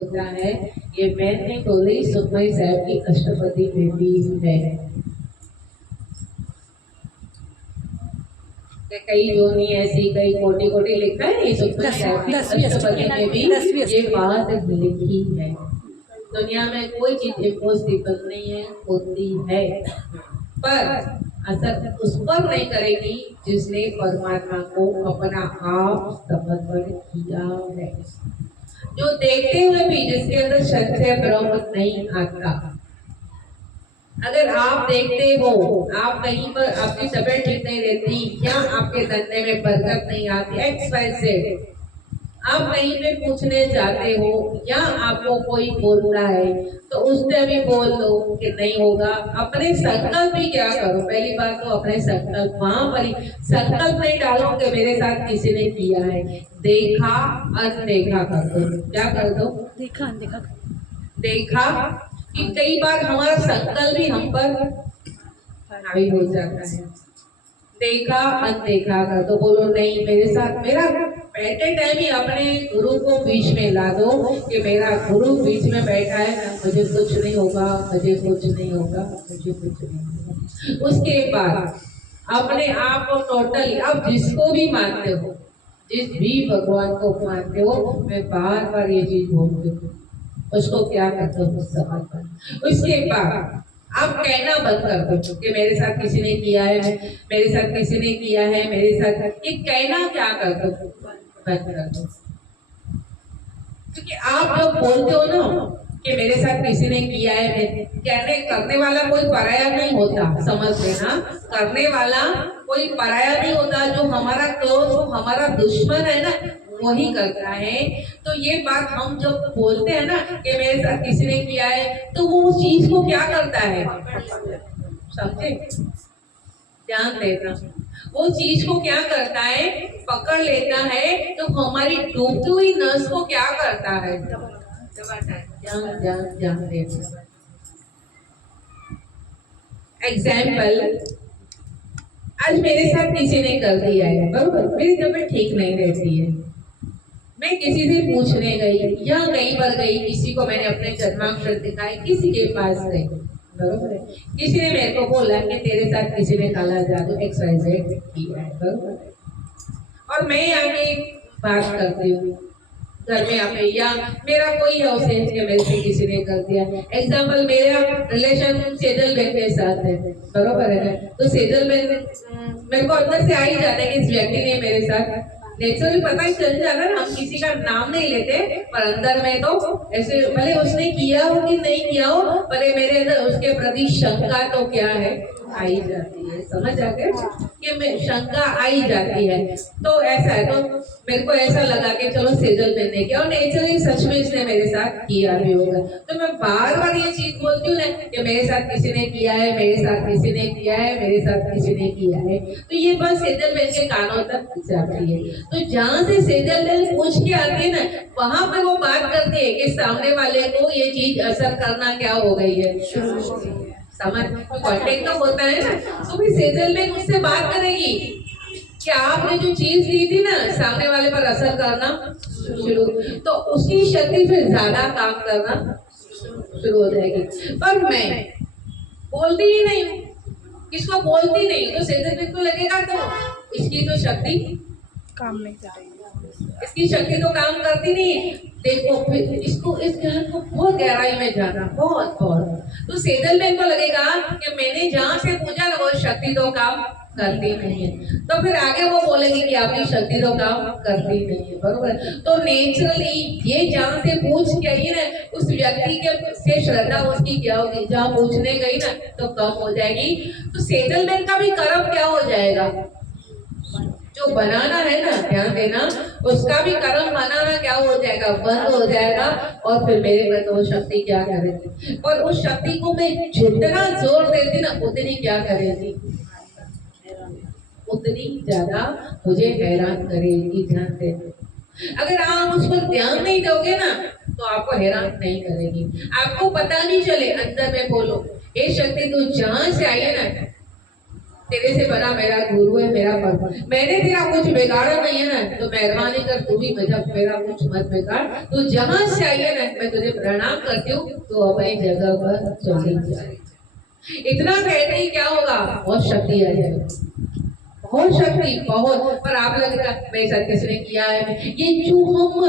होता है, ये मैंने बोली सुखमई साहब की अष्टपदी में भी है कि कई योनि ऐसी कई कोटि कोटि लिखा है, सुखमई साहब की अष्टपदी में भी ये बात लिखी है। दुनिया में कोई चीज इम्पॉसिबल नहीं है, होती है, पर असर उस पर नहीं करेगी जिसने परमात्मा को अपना आप समर्पण किया है। जो देखते हुए भी जिसके अंदर सत्य ब्रह्म नहीं आता। अगर आप देखते हो, आप कहीं पर आपकी तबीयत ठीक नहीं रहती या आपके धंधे में बरकत नहीं आती, एक्स वाई जेड, आप कहीं पे पूछने जाते हो या आपको कोई बोलता है तो उससे भी बोल दो कि नहीं होगा। अपने संकल्प भी क्या करो, पहली बात तो अपने संकल्प वहां पर ही संकल्प नहीं डालो कि मेरे साथ किसी ने किया है, देखा अनदेखा कर दो। क्या कर दो? देखा अनदेखा। देखा कि कई बार हमारा संकल्प भी हम पर हावी हो जाता है। देखा अनदेखा कर दो, बोलो नहीं मेरे साथ मेरा बैठे टाइम ही अपने गुरु को बीच में ला दो कि मेरा गुरु बीच में बैठा है, मुझे कुछ नहीं होगा, मुझे कुछ नहीं होगा, मुझे कुछ नहीं होगा। उसके बाद अपने आप को टोटली, आप जिसको भी मानते हो, जिस भी भगवान को मानते हो, मैं बार बार ये चीज बोलती हूँ, उसको क्या करते हो? समर्पण। उसके बाद आप कहना बंद कर दो कि मेरे साथ किसी ने किया है, मेरे साथ किसी ने किया है, मेरे साथ, ये कहना क्या कर दो? बंद कर दो। क्योंकि आप जब बोलते हो ना कि मेरे साथ किसी ने किया है, कहने करने वाला कोई पराया नहीं होता, समझ लेना, करने वाला कोई पराया नहीं होता। जो हमारा क्लोज हो, हमारा दुश्मन है ना, वही करता है। तो ये बात हम जब बोलते हैं ना कि मेरे साथ किसी ने किया है, तो वो उस चीज को क्या करता है? समझे? ध्यान देना, वो चीज को क्या करता है? पकड़ लेता है। तो हमारी डूबती हुई नस को क्या करता है? दबाता है। ध्यान ध्यान ध्यान देना। एग्जाम्पल, आज मेरे साथ किसी ने कर दिया है, बरोबर, मेरी तबीयत ठीक नहीं रहती है, मैं किसी से पूछने गई या कहीं पर गई, किसी को मैंने अपने जन्माक्षर दिखाए, किसी के पास गई, बरोबर है, किसी ने मेरे को बोला कि तेरे साथ किसी ने काला जादू एक्सवाइजेड किया है, बरोबर है, और मैं आगे बात करती हूँ घर में आके, या मेरा कोई अवसेंस के मेरे से किसी ने कर दिया। एग्जाम्पल, मेरा रिलेशन सेजल बेन के साथ है, बरोबर है ना, तो सेजल बेन मेरे को अंदर से आ ही जाता है कि इस व्यक्ति ने मेरे साथ, नेचुरली पता ही चल जाता है, हम किसी का नाम नहीं लेते, पर अंदर में तो ऐसे, भले उसने किया हो कि नहीं किया हो, भले मेरे अंदर उसके प्रति शंका तो क्या है, आई जाती है। समझ आ गए कि मैं शंका आई जाती है। तो ऐसा है, तो मेरे को ऐसा लगा कि चलो सेजल बेन ने किया, और नेचुरली सच में इसने मेरे साथ किया भी होगा। तो मैं बार बार ये चीज बोलती हूँ ना कि मेरे साथ किसी ने किया है, मेरे साथ किसी ने किया है, मेरे साथ किसी ने किया है, तो ये बात सेजल बेन के कानों तक जाती है। तो जहाँ से सेजल बेन पूछ के आती है ना, वहां पर वो बात करती है कि सामने वाले को ये चीज असर करना क्या हो गई है, समझ, कॉन्टेक्ट तो होता है ना। तो भी सेजल बेन उससे बात करेगी कि आपने जो चीज दी थी ना, सामने वाले पर असर करना शुरू, तो उसकी शक्ति फिर ज्यादा काम करना शुरू हो जाएगी। पर मैं बोलती ही नहीं हूँ, किसको बोलती नहीं, तो सेजल बेन को लगेगा तो इसकी तो शक्ति काम नहीं कर रही, इसकी शक्ति तो काम करती नहीं। देखो फिर इसको, इस ज्ञान को बहुत गहराई में जाना, बहुत बहुत, तो सेजल बेन को लगेगा कि मैंने जहाँ से पूछा ना, वो शक्ति तो काम करती नहीं है, तो फिर आगे वो बोलेगी कि आपकी शक्ति तो काम करती नहीं है, बरोबर। तो नेचुरली ये जहाँ से पूछ के आई ना, उस व्यक्ति के से श्रद्धा उसकी क्या होगी, जहाँ पूछने गई ना तो कम हो जाएगी। तो सेजल बेन का भी कर्म क्या हो जाएगा, जो बनाना है ना, ध्यान देना, उसका भी कर्म बनाना क्या हो जाएगा, बंद हो जाएगा। और फिर मेरे में तो वो शक्ति क्या करेगी, और उस शक्ति को मैं जितना जोर देती ना, उतनी क्या करेगी, उतनी ज्यादा मुझे हैरान करेगी। ध्यान देना, अगर आप उस पर ध्यान नहीं दोगे ना, तो आपको हैरान नहीं करेगी, आपको पता नहीं चले, अंदर में बोलो, ये शक्ति तो जहां से आई है ना, तेरे से बड़ा मेरा गुरु है, मेरा भगवान। मैंने तेरा कुछ बिगाड़ा नहीं है ना, तो मेहरबानी कर तू भी मेरा कुछ मत बिगाड़। तू जहां से आई है ना, मैं तुझे प्रणाम करती हूँ, तो अपनी जगह पर चली जाए। इतना कहते ही क्या होगा, बहुत शक्ति आ जाएगी, बहुत शक्ति, बहुत। पर आप लगता मेरे साथ किसने किया है, ये जो हम